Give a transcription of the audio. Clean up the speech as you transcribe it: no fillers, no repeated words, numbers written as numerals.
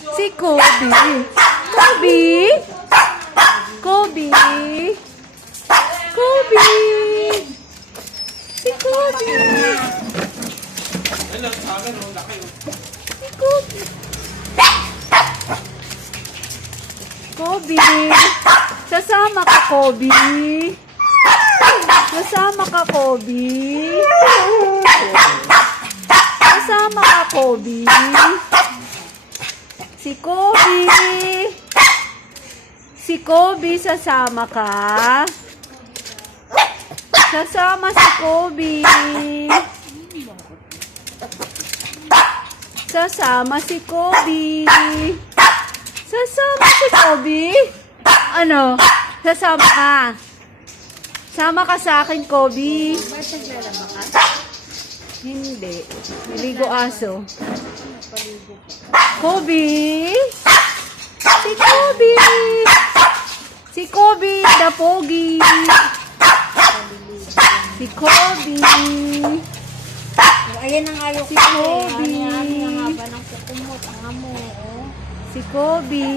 Si Kobe. Kobe. Kobe. Kobe. Si Kobe. Si Kobe. Kobe. Sasama ka, Kobe. Sasama ka, Kobe. Sasama ka, Kobe. Si Kobe. Si Kobe, sasama ka. Sasama si Kobe. Sasama si Kobe. Sasama si Kobe. Ano? Sasama ka. Sama ka sa akin, Kobe. Ba't naglalaba ka? Hindi. Niligo aso. Kobe. Si Kobe. Si Kobe, the pogi. Si Kobe. Ayan ang ayaw Si ko. Kobe. Ang haba ng kukumot. Ang amo. Oh. Si Kobe.